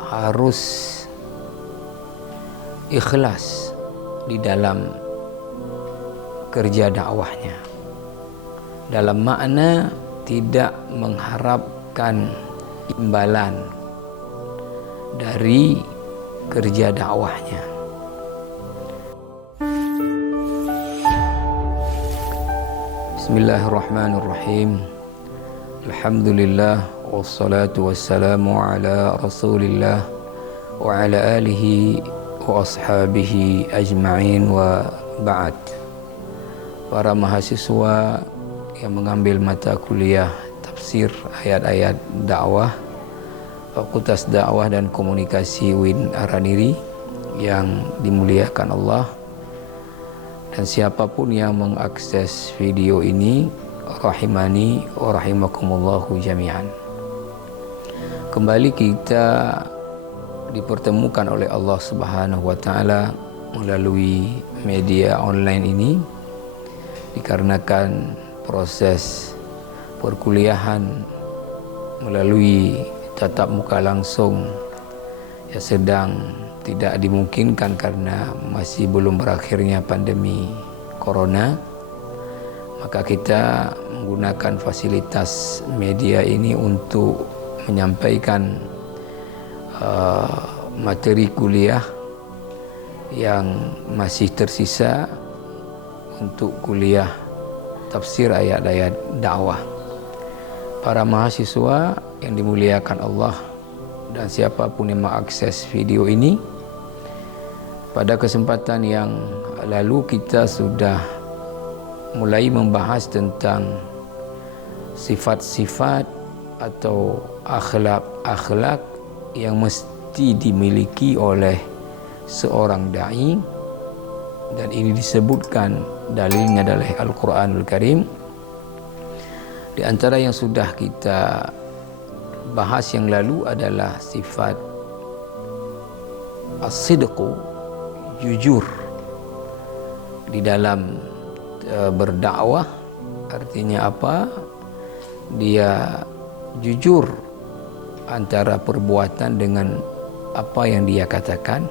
harus ikhlas di dalam kerja dakwahnya, dalam makna tidak mengharapkan imbalan dari kerja dakwahnya. Bismillahirrahmanirrahim. Alhamdulillah wassalatu wassalamu ala Rasulillah wa ala alihi wa ashabihi ajma'in wa ba'd. Para mahasiswa yang mengambil mata kuliah tafsir ayat-ayat dakwah Fakultas Dakwah dan Komunikasi UIN Araniri yang dimuliakan Allah, dan siapapun yang mengakses video ini, rahimani wa rahimakumullahu jami'an. Kembali kita dipertemukan oleh Allah Subhanahu wa taala melalui media online ini dikarenakan proses perkuliahan melalui tatap muka langsung yang sedang tidak dimungkinkan karena masih belum berakhirnya pandemi corona. Maka kita menggunakan fasilitas media ini untuk menyampaikan materi kuliah yang masih tersisa untuk kuliah tafsir ayat-ayat dakwah. Para mahasiswa yang dimuliakan Allah dan siapapun yang mengakses video ini, pada kesempatan yang lalu kita sudah mulai membahas tentang sifat-sifat atau akhlak-akhlak yang mesti dimiliki oleh seorang da'i, dan ini disebutkan dalilnya adalah Al-Quranul Karim. Di antara yang sudah kita bahas yang lalu adalah sifat as-sidqu, jujur di dalam berdakwah. Artinya apa? Dia jujur antara perbuatan dengan apa yang dia katakan,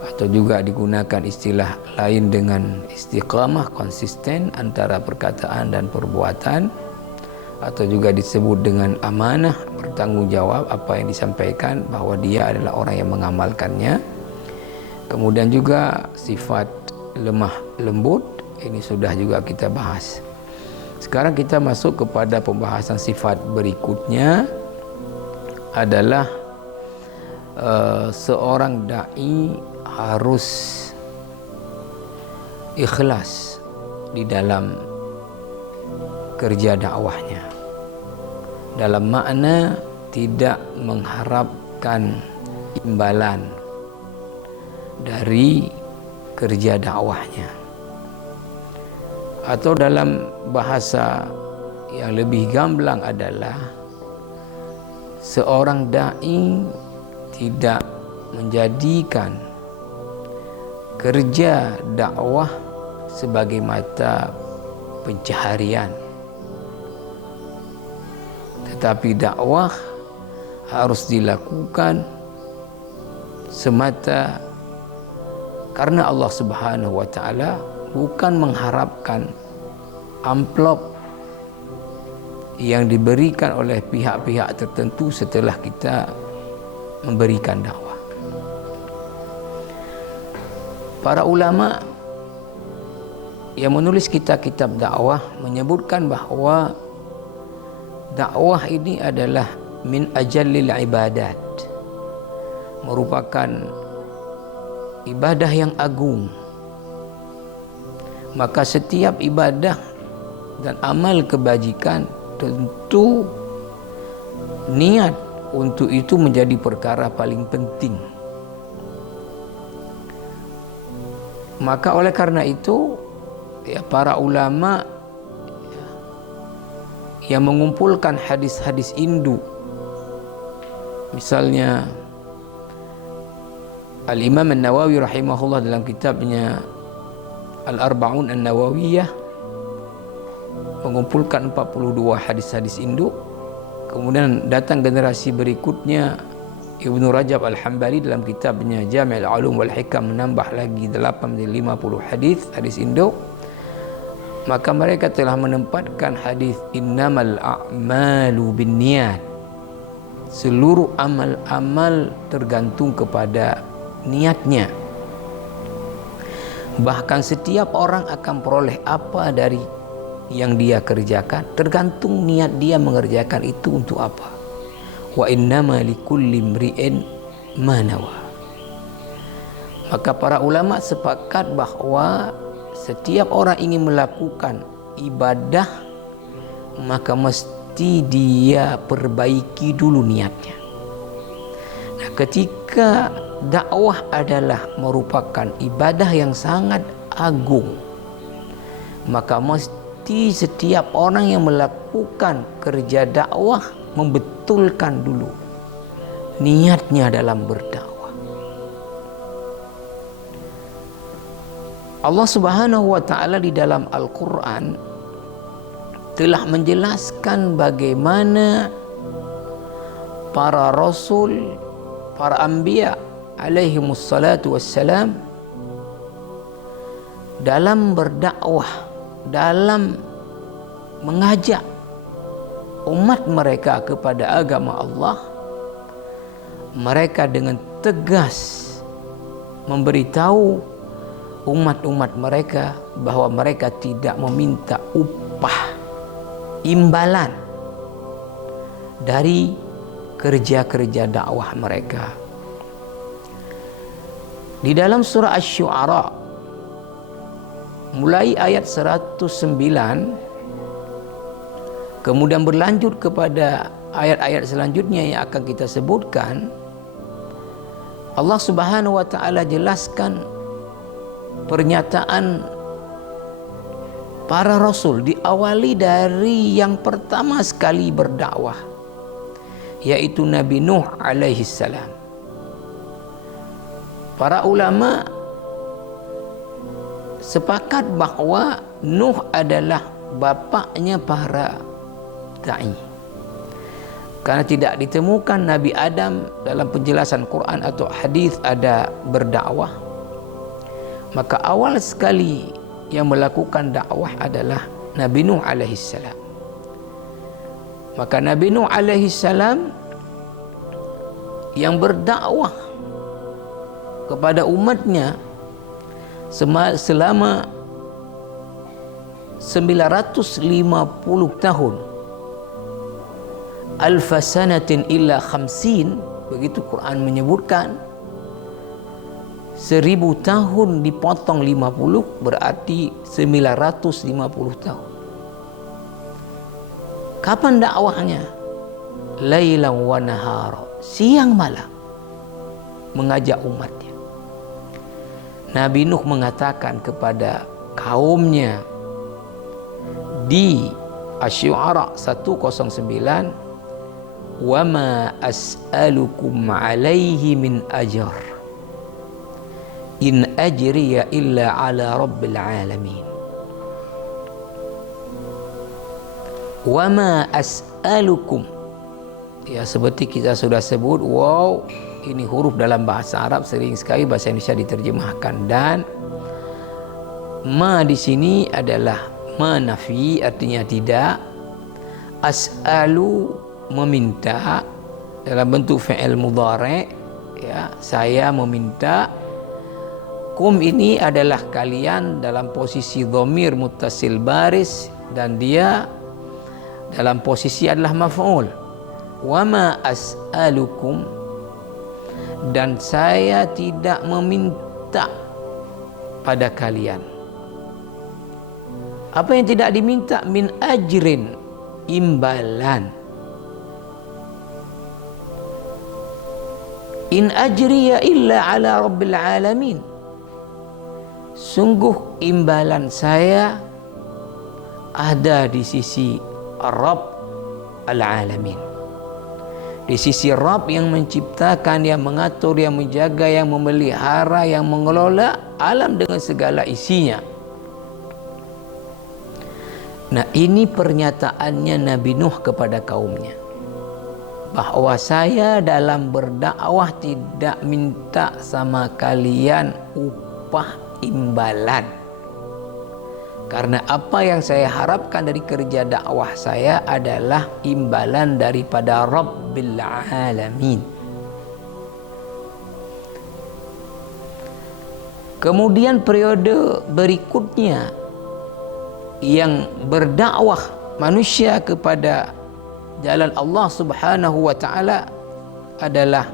atau juga digunakan istilah lain dengan istiqamah, konsisten antara perkataan dan perbuatan, atau juga disebut dengan amanah, bertanggung jawab apa yang disampaikan, bahwa dia adalah orang yang mengamalkannya. Kemudian juga sifat lemah lembut, ini sudah juga kita bahas. Sekarang kita masuk kepada pembahasan sifat berikutnya, adalah seorang da'i harus ikhlas di dalam kerja dakwahnya, dalam makna tidak mengharapkan imbalan dari kerja dakwahnya, atau dalam bahasa yang lebih gamblang adalah seorang da'i tidak menjadikan kerja dakwah sebagai mata pencaharian, tetapi dakwah harus dilakukan semata karena Allah Subhanahu wa taala, bukan mengharapkan amplop yang diberikan oleh pihak-pihak tertentu setelah kita memberikan dakwah. Para ulama yang menulis kitab-kitab dakwah menyebutkan bahwa dakwah ini adalah min ajallil ibadat, merupakan ibadah yang agung. Maka setiap ibadah dan amal kebajikan tentu niat untuk itu menjadi perkara paling penting. Maka oleh karena itu, para ulama yang mengumpulkan hadis-hadis indu, misalnya Al-Imam An-Nawawi rahimahullah dalam kitabnya Al-Arba'un An-Nawawiyah mengumpulkan 42 hadis-hadis induk. Kemudian datang generasi berikutnya Ibnu Rajab Al-Hambali dalam kitabnya Jami' al-Ulum wal Hikam menambah lagi 850 hadis Indo. Maka mereka telah menempatkan hadis innamal a'malu binniyat. Seluruh amal-amal tergantung kepada niatnya. Bahkan setiap orang akan peroleh apa dari yang dia kerjakan tergantung niat dia mengerjakan itu untuk apa. Wa innama likulli imri'in ma nawa. Maka para ulama sepakat bahawa setiap orang ingin melakukan ibadah maka mesti dia perbaiki dulu niatnya. Nah, ketika dakwah adalah merupakan ibadah yang sangat agung, maka mesti setiap orang yang melakukan kerja dakwah membetulkan dulu niatnya dalam berdakwah. Allah Subhanahu wa taala di dalam Al-Qur'an telah menjelaskan bagaimana para rasul, para anbiya alaihimus salatu wassalam dalam berdakwah, dalam mengajak umat mereka kepada agama Allah, mereka dengan tegas memberitahu umat-umat mereka bahwa mereka tidak meminta upah imbalan dari kerja-kerja dakwah mereka. Di dalam surah Asy-Syu'ara mulai ayat 109 kemudian berlanjut kepada ayat-ayat selanjutnya yang akan kita sebutkan, Allah Subhanahu wa taala jelaskan pernyataan para rasul, diawali dari yang pertama sekali berdakwah, yaitu Nabi Nuh alaihi salam. Para ulama sepakat bahawa Nuh adalah bapaknya para da'i, karena tidak ditemukan Nabi Adam dalam penjelasan Quran atau hadis ada berdakwah. Maka awal sekali yang melakukan dakwah adalah Nabi Nuh alaihi salam. Maka Nabi Nuh alaihi salam yang berdakwah kepada umatnya selama 950 tahun, alfa sanatin illa khamsin, begitu Quran menyebutkan. 1000 tahun dipotong 50 berarti 950 tahun. Kapan dakwahnya? Lailan wa nahara, siang malam mengajak umatnya. Nabi Nuh mengatakan kepada kaumnya di Asy-Syu'ara 109, "Wa ma as'alukum 'alaihi min ajr. In ajriya illa 'ala rabbil 'alamin." Wa ma as'alukum, ya seperti kita sudah sebut, wow, ini huruf dalam bahasa Arab sering sekali bahasa Indonesia diterjemahkan, dan ma di sini adalah ma nafi, artinya tidak. As'alu meminta dalam bentuk fi'il mudhari', ya, saya meminta. Kum ini adalah kalian dalam posisi dhamir muttasil baris, dan dia dalam posisi adalah maf'ul. Wa ma as'alukum, dan saya tidak meminta pada kalian. Apa yang tidak diminta? Min ajrin, imbalan. In ajriya illa ala rabbil alamin, sungguh imbalan saya ada di sisi Rabb al-alamin, di sisi Rabb yang menciptakan, yang mengatur, yang menjaga, yang memelihara, yang mengelola alam dengan segala isinya. Nah, ini pernyataannya Nabi Nuh kepada kaumnya. bahawa saya dalam berdakwah tidak minta sama kalian upah imbalan. Karena apa yang saya harapkan dari kerja dakwah saya adalah imbalan daripada Rabbil Alamin. Kemudian periode berikutnya yang berdakwah manusia kepada jalan Allah Subhanahu wa taala adalah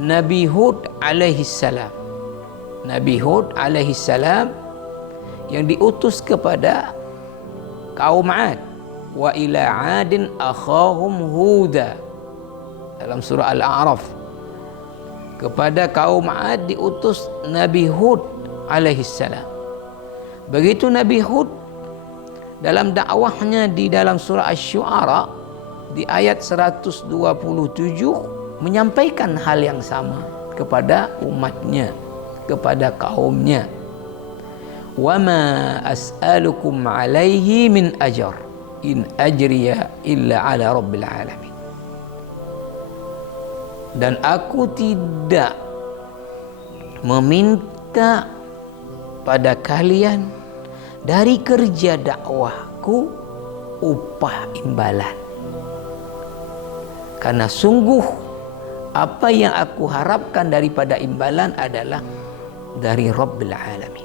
Nabi Hud alaihi salam. Nabi Hud alaihi salam yang diutus kepada kaum Ad. Wa ila 'adin akhahum Huda, dalam surah Al-A'raf. Kepada kaum Ad diutus Nabi Hud alaihi salam. Begitu Nabi Hud dalam dakwahnya di dalam surah Asy-Syu'ara di ayat 127 menyampaikan hal yang sama kepada umatnya, kepada kaumnya. Wa ma as'alukum 'alaihi min ajr in ajriya illa 'ala rabbil alamin. Dan aku tidak meminta pada kalian dari kerja dakwahku upah imbalan. Karena sungguh apa yang aku harapkan daripada imbalan adalah dari Rabbil Alamin.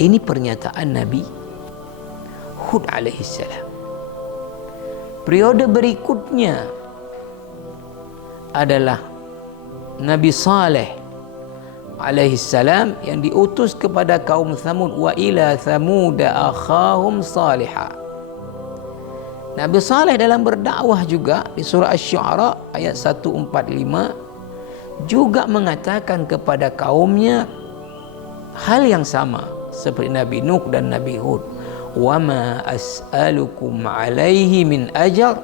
Ini pernyataan Nabi Hud alaihi salam. Periode berikutnya adalah Nabi Saleh alaihi salam yang diutus kepada kaum Thamud. Wa ila Thamud akhahum Salihah. Nabi Saleh dalam berdakwah juga di surah Asy-Syu'ara ayat 145 juga mengatakan kepada kaumnya hal yang sama seperti Nabi Nuh dan Nabi Hud. Wa ma as'alukum 'alaihi min ajr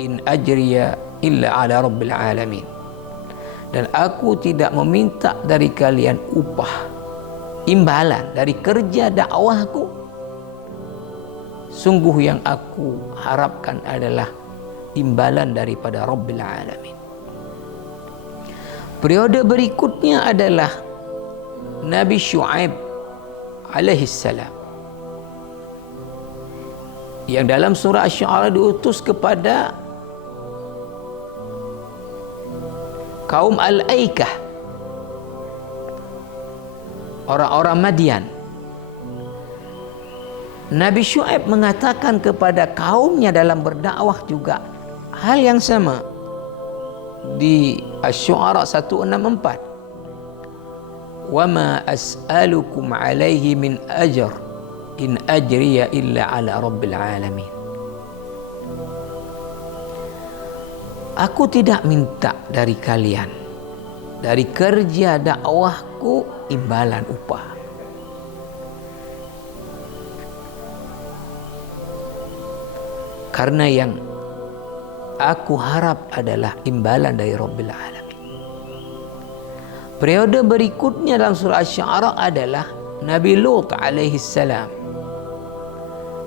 in ajriya illa 'ala rabbil alamin. Dan aku tidak meminta dari kalian upah imbalan dari kerja dakwahku. Sungguh yang aku harapkan adalah imbalan daripada Rabbil Alamin. Periode berikutnya adalah Nabi Syu'aib alaihi salam, yang dalam surah Asy-Syu'ara diutus kepada kaum Al-Aikah, orang-orang Madian. Nabi Syu'aib mengatakan kepada kaumnya dalam berdakwah juga hal yang sama di Asy-Syu'ara 164. Wa ma as'alukum 'alaihi min ajr in ajriya illa 'ala rabbil alamin. Aku tidak minta dari kalian dari kerja dakwahku imbalan upah. Karena yang aku harap adalah imbalan dari Rabbil Alamin. Periode berikutnya dalam surah Asy-Syu'ara adalah Nabi Lut alaihi salam.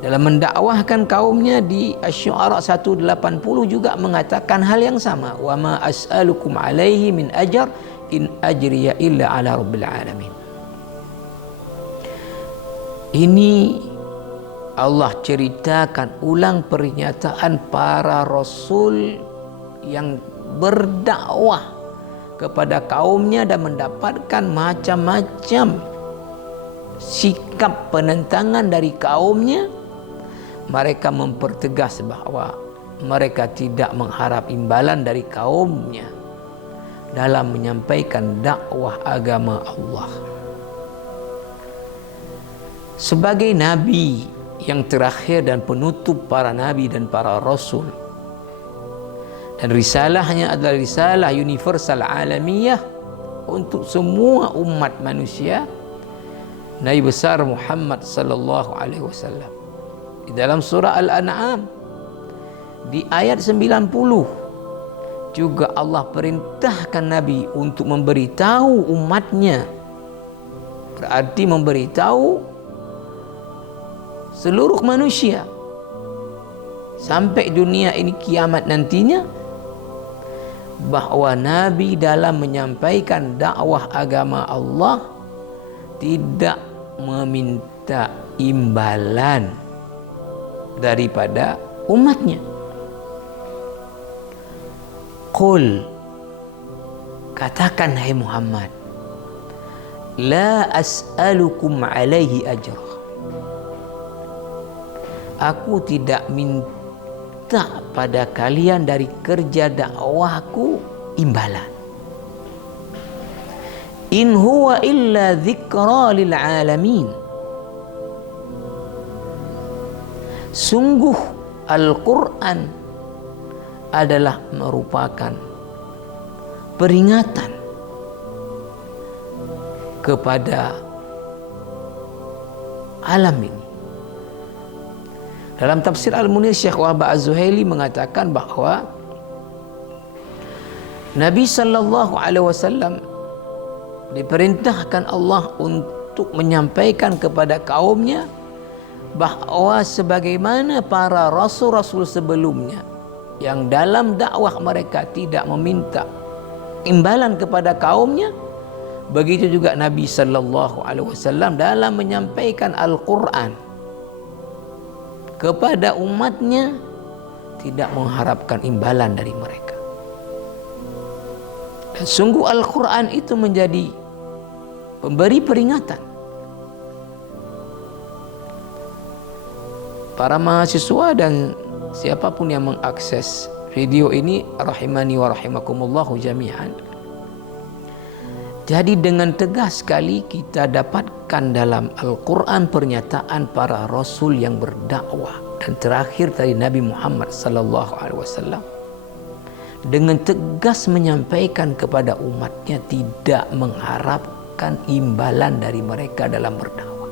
Dalam mendakwahkan kaumnya di Asy-Syu'ara 180 juga mengatakan hal yang sama. Wa ma as'alukum 'alaihi min ajr in ajriya illa 'ala rabbil alamin. Ini Allah ceritakan ulang pernyataan para rasul yang berdakwah kepada kaumnya dan mendapatkan macam-macam sikap penentangan dari kaumnya. Mereka mempertegas bahawa mereka tidak mengharap imbalan dari kaumnya dalam menyampaikan dakwah agama Allah. Sebagai nabi yang terakhir dan penutup para nabi dan para rasul, dan risalahnya adalah risalah universal alamiyah untuk semua umat manusia, Nabi besar Muhammad sallallahu alaihi wasallam di dalam surah Al-An'am di ayat 90 juga Allah perintahkan Nabi untuk memberitahu umatnya. Berarti memberitahu seluruh manusia sampai dunia ini kiamat nantinya, bahwa Nabi dalam menyampaikan dakwah agama Allah tidak meminta imbalan daripada umatnya. Qul, katakan hai Muhammad, la as'alukum alaihi ajra, aku tidak minta pada kalian dari kerja dakwahku imbalan. In huwa illa dzikra lil alamin, sungguh Al-Quran adalah merupakan peringatan kepada alam ini. Dalam tafsir Al-Munir, Syekh Wahab Az-Zuhaili mengatakan bahawa Nabi sallallahu alaihi wasallam diperintahkan Allah untuk menyampaikan kepada kaumnya bahawa sebagaimana para rasul-rasul sebelumnya yang dalam dakwah mereka tidak meminta imbalan kepada kaumnya, begitu juga Nabi sallallahu alaihi wasallam dalam menyampaikan Al-Quran kepada umatnya tidak mengharapkan imbalan dari mereka. Dan sungguh Al-Quran itu menjadi pemberi peringatan. Para mahasiswa dan siapapun yang mengakses video ini, rahimani wa rahimakumullahu jami'an. Jadi dengan tegas sekali kita dapatkan dalam Al-Quran pernyataan para rasul yang berdakwah, dan terakhir dari Nabi Muhammad sallallahu alaihi wasallam dengan tegas menyampaikan kepada umatnya tidak mengharapkan imbalan dari mereka dalam berdakwah.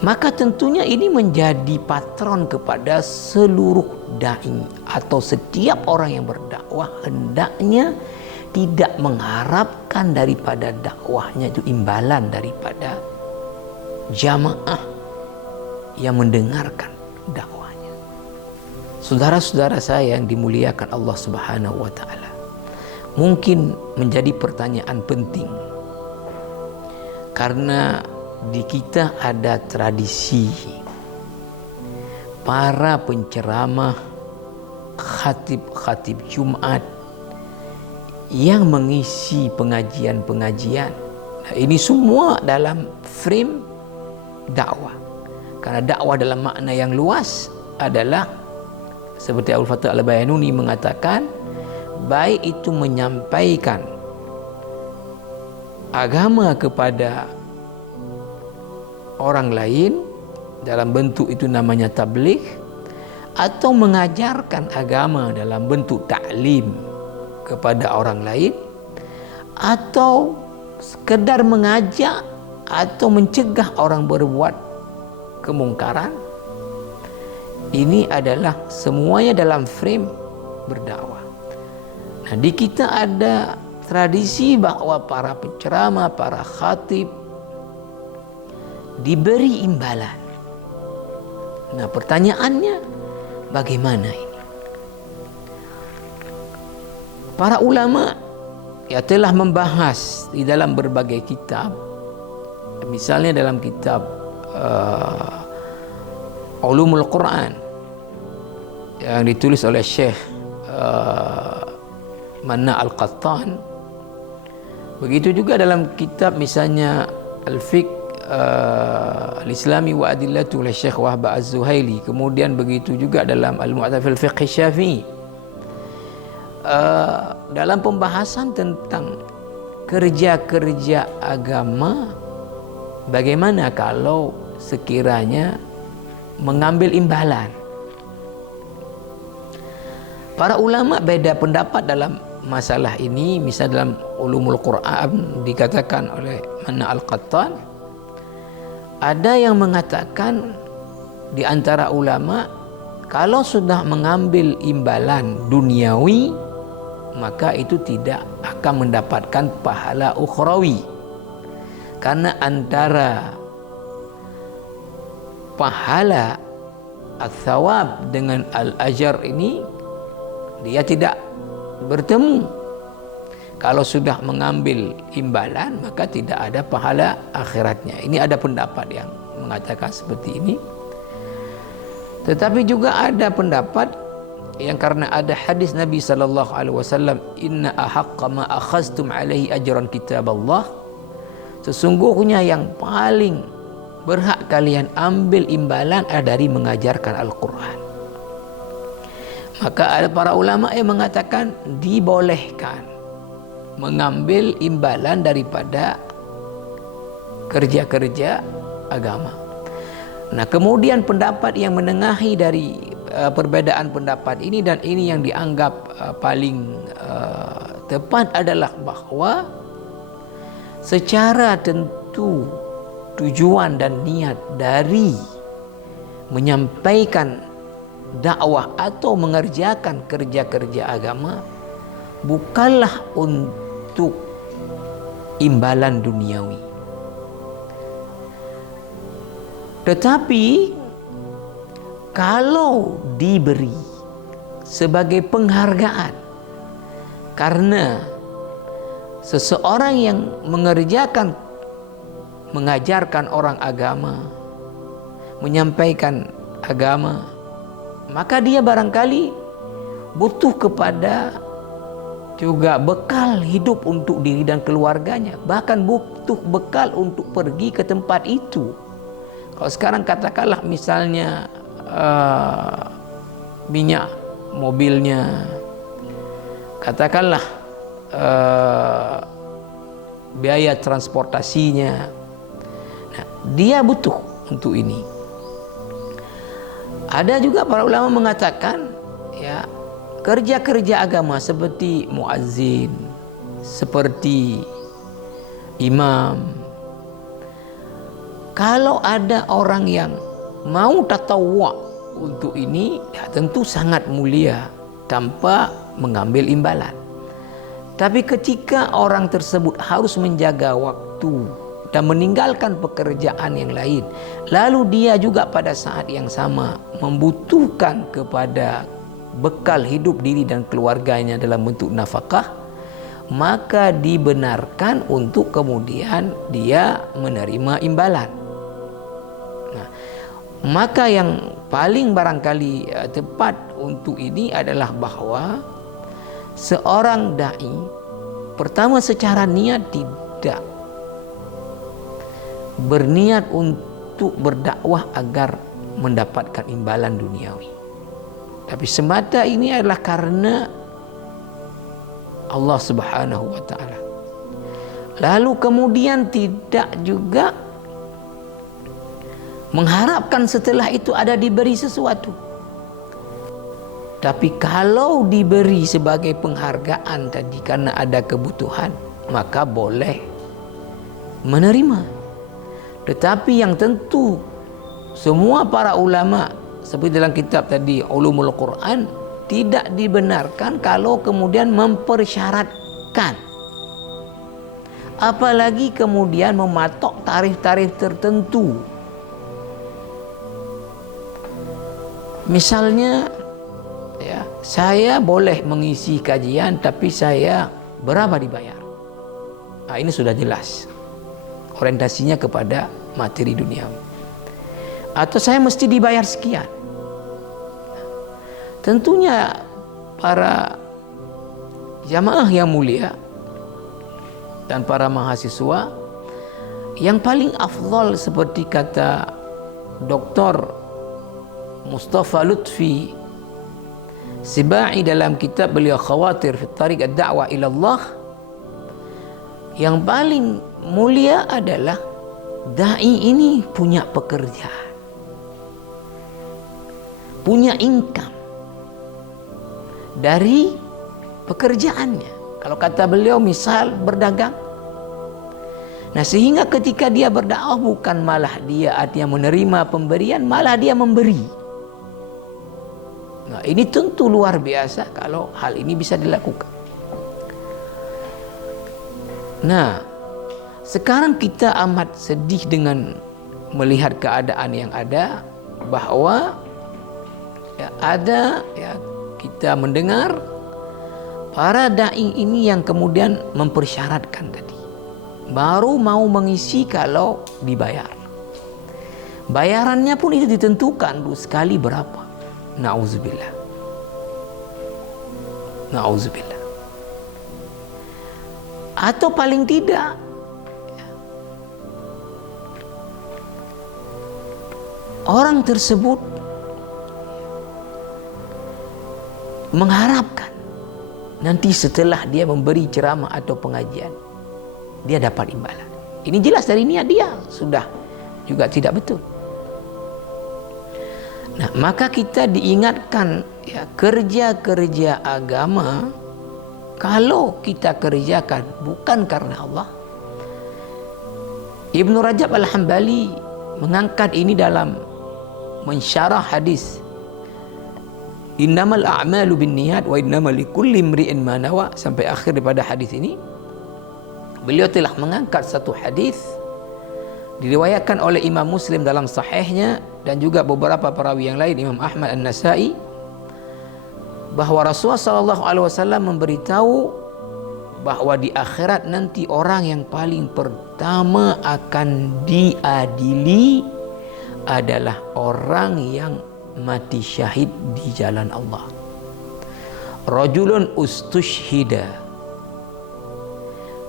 Maka tentunya ini menjadi patron kepada seluruh dai atau setiap orang yang berdakwah, hendaknya tidak mengharapkan daripada dakwahnya itu imbalan daripada jamaah yang mendengarkan dakwahnya. Saudara-saudara saya yang dimuliakan Allah Subhanahu wa taala, mungkin menjadi pertanyaan penting karena di kita ada tradisi para penceramah, khatib-khatib Jumat yang mengisi pengajian-pengajian. Nah, ini semua dalam frame dakwah. Karena dakwah dalam makna yang luas adalah seperti Abdul Fattah Al-Bayanuni mengatakan, baik itu menyampaikan agama kepada orang lain dalam bentuk itu namanya tabligh, atau mengajarkan agama dalam bentuk ta'lim kepada orang lain, atau sekedar mengajak atau mencegah orang berbuat kemungkaran. Ini adalah semuanya dalam frame berdakwah. Nah, di kita ada tradisi bahwa para penceramah, para khatib diberi imbalan. Nah, pertanyaannya bagaimana ini? Para ulama ya telah membahas di dalam berbagai kitab. Misalnya dalam kitab Ulumul Quran yang ditulis oleh Syekh Manna Al-Qattan. Begitu juga dalam kitab misalnya Al-Fiqh Al-Islami wa Adillatu oleh Syekh Wahab Az-Zuhaili. Kemudian begitu juga dalam Al-Mu'tafil Fiqh Syafi'i. Dalam pembahasan tentang kerja-kerja agama, bagaimana kalau sekiranya mengambil imbalan. Para ulama beda pendapat dalam masalah ini. Misal dalam Ulumul Quran dikatakan oleh Manna Al-Qattan, ada yang mengatakan di antara ulama, kalau sudah mengambil imbalan duniawi, maka itu tidak akan mendapatkan pahala ukhrawi. Karena antara pahala al-thawab dengan al-ajar ini dia tidak bertemu. Kalau sudah mengambil imbalan maka tidak ada pahala akhiratnya. Ini ada pendapat yang mengatakan seperti ini. Tetapi juga ada pendapat yang karena ada hadis Nabi sallallahu alaihi wasallam, inna ahaqqa ma akhaztum alaihi ajran kitaballah, sesungguhnya yang paling berhak kalian ambil imbalan adalah dari mengajarkan Al-Quran. Maka ada para ulama yang mengatakan dibolehkan mengambil imbalan daripada kerja-kerja agama. Nah, kemudian pendapat yang menengahi dari perbedaan pendapat ini dan ini yang dianggap paling tepat adalah bahwa secara tentu tujuan dan niat dari menyampaikan dakwah atau mengerjakan kerja-kerja agama bukanlah untuk imbalan duniawi, tetapi kalau diberi sebagai penghargaan karena seseorang yang mengajarkan orang agama, menyampaikan agama, maka dia barangkali butuh kepada juga bekal hidup untuk diri dan keluarganya, bahkan butuh bekal untuk pergi ke tempat itu. Kalau sekarang katakanlah misalnya minyak mobilnya, katakanlah biaya transportasinya, nah, dia butuh untuk ini. Ada juga para ulama mengatakan ya, kerja-kerja agama seperti muazzin, seperti imam, kalau ada orang yang mau tatawwa untuk ini, ya tentu sangat mulia tanpa mengambil imbalan. Tapi ketika orang tersebut harus menjaga waktu dan meninggalkan pekerjaan yang lain, lalu dia juga pada saat yang sama membutuhkan kepada bekal hidup diri dan keluarganya dalam bentuk nafkah, maka dibenarkan untuk kemudian dia menerima imbalan. Nah, maka yang paling barangkali tepat untuk ini adalah bahwa seorang dai pertama secara niat tidak berniat untuk berdakwah agar mendapatkan imbalan duniawi, tapi semata ini adalah karena Allah Subhanahu wa taala. Lalu kemudian tidak juga mengharapkan setelah itu ada diberi sesuatu. Tapi kalau diberi sebagai penghargaan tadi karena ada kebutuhan, maka boleh menerima. Tetapi yang tentu semua para ulama seperti dalam kitab tadi Ulumul Quran tidak dibenarkan kalau kemudian mempersyaratkan, apalagi kemudian mematok tarif-tarif tertentu. Misalnya ya, saya boleh mengisi kajian tapi saya berapa dibayar. Nah, ini sudah jelas orientasinya kepada materi duniawi. Atau saya mesti dibayar sekian. Tentunya para jamaah yang mulia dan para mahasiswa, yang paling afdal seperti kata Dr. Mustafa Lutfi Sibai dalam kitab beliau Khawatir fi Tariq ad-Da'wah ila Allah, yang paling mulia adalah dai ini punya pekerjaan, punya income dari pekerjaannya. Kalau kata beliau misal berdagang, nah sehingga ketika dia berdakwah bukan malah dia artinya menerima pemberian, malah dia memberi. Nah, ini tentu luar biasa kalau hal ini bisa dilakukan. Nah, sekarang kita amat sedih dengan melihat keadaan yang ada, bahwa ada ya, kita mendengar para dai ini yang kemudian mempersyaratkan tadi, baru mau mengisi kalau dibayar. Bayarannya pun itu ditentukan dulu, sekali berapa. Na'udzubillah. Na'udzubillah. Atau paling tidak orang tersebut mengharapkan nanti setelah dia memberi ceramah atau pengajian dia dapat imbalan. Ini jelas dari niat dia sudah juga tidak betul. Nah, maka kita diingatkan ya, kerja-kerja agama kalau kita kerjakan bukan karena Allah. Ibnu Rajab Al-Hambali mengangkat ini dalam mensyarah hadis innamal a'malu binniyat wa innamal likulli imri'in ma nawa, sampai akhir daripada hadis ini. Beliau telah mengangkat satu hadis diriwayatkan oleh Imam Muslim dalam sahihnya dan juga beberapa perawi yang lain, Imam Ahmad An-Nasai, bahwa Rasulullah SAW memberitahu bahwa di akhirat nanti orang yang paling pertama akan diadili adalah orang yang mati syahid di jalan Allah. Rajulun ustushhida,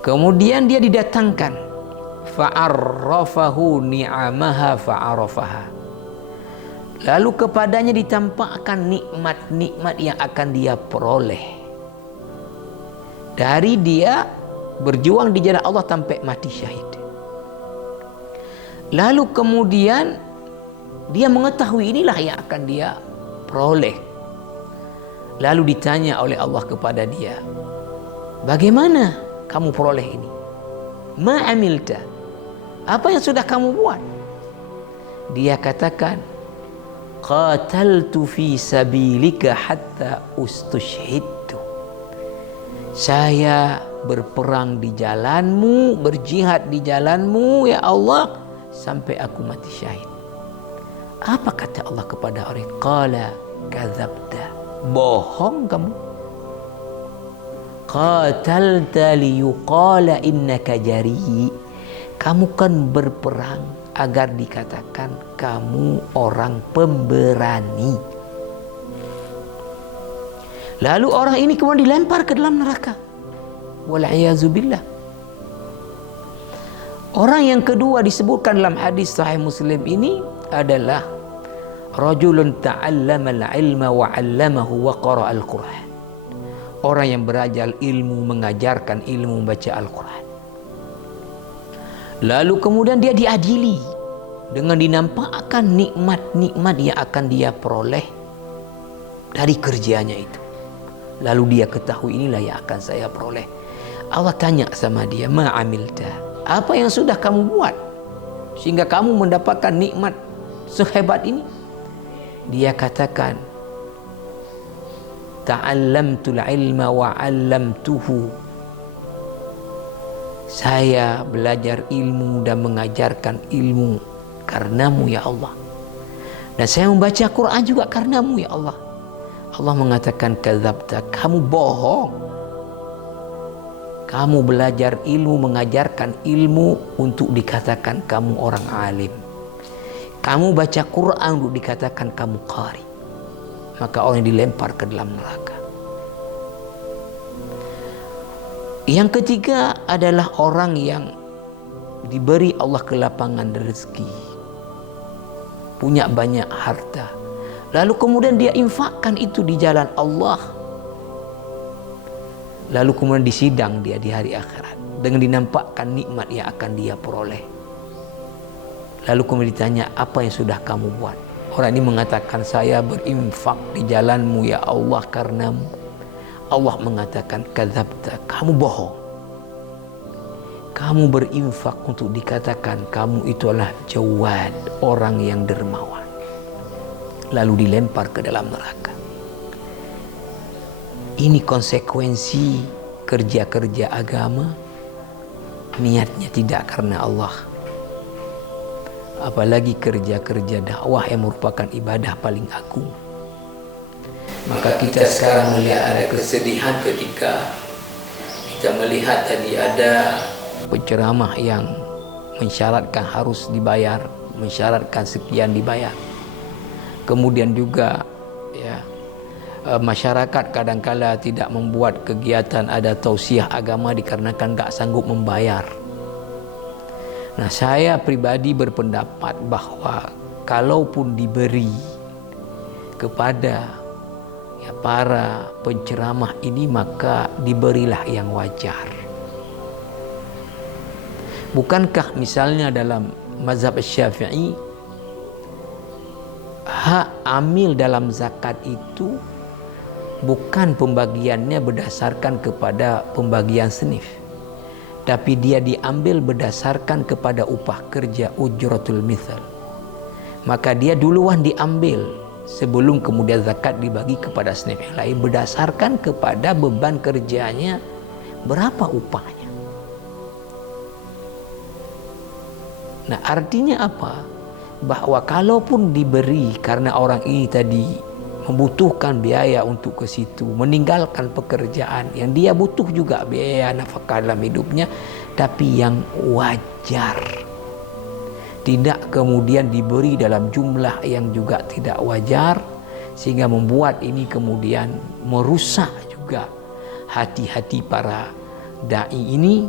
kemudian dia didatangkan, fa'arrafahu ni'amaha fa'arafaha, lalu kepadanya ditampakkan nikmat-nikmat yang akan dia peroleh dari dia berjuang di jalan Allah sampai mati syahid. Lalu kemudian dia mengetahui inilah yang akan dia peroleh. Lalu ditanya oleh Allah kepada dia, bagaimana kamu peroleh ini? Ma amilta, apa yang sudah kamu buat? Dia katakan, qataltu fi sabilika hatta ustushhidtu. Saya berperang di jalanmu, berjihad di jalanmu ya Allah, sampai aku mati syahid. Apa kata Allah kepada orang? Qala kadzabta, bohong kamu. Qatalta liyuqala innaka jari, kamu kan berperang agar dikatakan kamu orang pemberani. Lalu orang ini kemudian dilempar ke dalam neraka. Wal'iyazubillah. Orang yang kedua disebutkan dalam hadis Sahih Muslim ini adalah rajulun ta'allama al-ilma wa 'allamahu wa qara'a al-Qur'an. Orang yang belajar ilmu, mengajarkan ilmu, membaca Al-Quran. Lalu kemudian dia diadili dengan dinampakkan nikmat-nikmat yang akan dia peroleh dari kerjanya itu. Lalu dia ketahui inilah yang akan saya peroleh. Allah tanya sama dia, ma amilta, apa yang sudah kamu buat sehingga kamu mendapatkan nikmat sehebat ini? Dia katakan, ta'allamtul ilma wa 'allamtuhu. Saya belajar ilmu dan mengajarkan ilmu karenamu ya Allah. Dan saya membaca Quran juga karenamu ya Allah. Allah mengatakan kadzabta, kamu bohong. Kamu belajar ilmu, mengajarkan ilmu untuk dikatakan kamu orang alim. Kamu baca Quran untuk dikatakan kamu qari. Maka orang dilempar ke dalam neraka. Yang ketiga adalah orang yang diberi Allah kelapangan rezeki, punya banyak harta, lalu kemudian dia infakkan itu di jalan Allah, lalu kemudian disidang dia di hari akhirat dengan dinampakkan nikmat yang akan dia peroleh. Lalu kemudian ditanya, apa yang sudah kamu buat? Orang ini mengatakan, saya berinfak di jalanmu ya Allah karenamu. Allah mengatakan, kadzabta, kamu bohong. Kamu berinfak untuk dikatakan kamu itu adalah jawad, orang yang dermawan. Lalu dilempar ke dalam neraka. Ini konsekuensi kerja-kerja agama, niatnya tidak karena Allah. Apalagi kerja-kerja dakwah yang merupakan ibadah paling agung. Maka kita sekarang melihat ada kesedihan ketika kita melihat tadi ada penceramah yang mensyaratkan harus dibayar, mensyaratkan sekian dibayar. Kemudian juga ya, masyarakat kadangkala tidak membuat kegiatan ada tausiah agama dikarenakan tak sanggup membayar. Nah, saya pribadi berpendapat bahwa kalaupun diberi kepada ya, para penceramah ini, maka diberilah yang wajar. Bukankah misalnya dalam mazhab Syafi'i, hak amil dalam zakat itu bukan pembagiannya berdasarkan kepada pembagian senif, tapi dia diambil berdasarkan kepada upah kerja, ujratul mithal. Maka dia duluan diambil sebelum kemudian zakat dibagi kepada senif yang lain berdasarkan kepada beban kerjanya, berapa upahnya. Nah, artinya apa? Bahwa kalaupun diberi karena orang ini tadi membutuhkan biaya untuk ke situ, meninggalkan pekerjaan yang dia butuh juga biaya nafkah dalam hidupnya, tapi yang wajar, tidak kemudian diberi dalam jumlah yang juga tidak wajar, sehingga membuat ini kemudian merusak juga hati-hati para dai ini.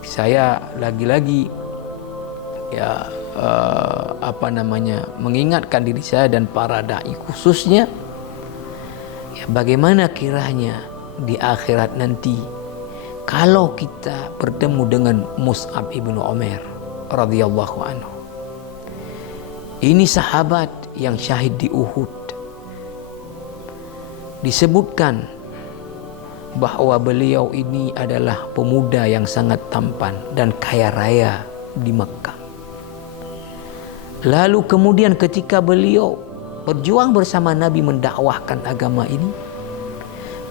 Saya lagi-lagi ya mengingatkan diri saya dan para dai khususnya, ya, bagaimana kiranya di akhirat nanti kalau kita bertemu dengan Mus'ab ibnu Umair radhiyallahu anhu. Ini sahabat yang syahid di Uhud. Disebutkan bahwa beliau ini adalah pemuda yang sangat tampan dan kaya raya di Mekah. Lalu kemudian ketika beliau berjuang bersama Nabi mendakwahkan agama ini,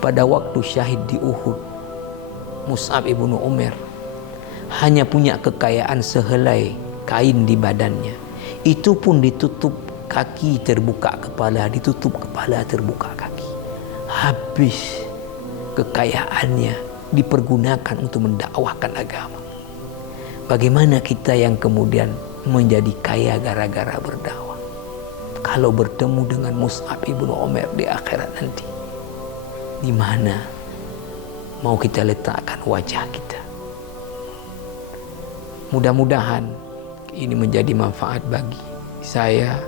pada waktu syahid di Uhud, Mus'ab ibnu Umair hanya punya kekayaan sehelai kain di badannya. Itu pun ditutup kaki terbuka kepala, ditutup kepala terbuka kaki. Habis kekayaannya dipergunakan untuk mendakwahkan agama. Bagaimana kita yang kemudian menjadi kaya gara-gara berdakwah? Kalau bertemu dengan Mus'ab ibnu Umair di akhirat nanti, di mana mau kita letakkan wajah kita? Mudah-mudahan ini menjadi manfaat bagi saya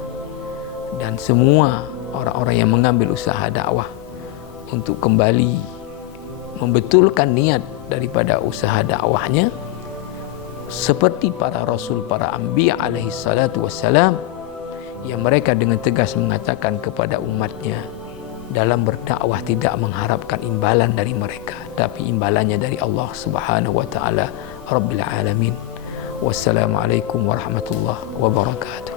dan semua orang-orang yang mengambil usaha dakwah untuk kembali membetulkan niat daripada usaha dakwahnya seperti para rasul, para anbiya alaihi salatu wassalam, yang mereka dengan tegas mengatakan kepada umatnya dalam berdakwah tidak mengharapkan imbalan dari mereka, tapi imbalannya dari Allah Subhanahu wa taala Rabbil alamin. Wassalamualaikum warahmatullahi wabarakatuh.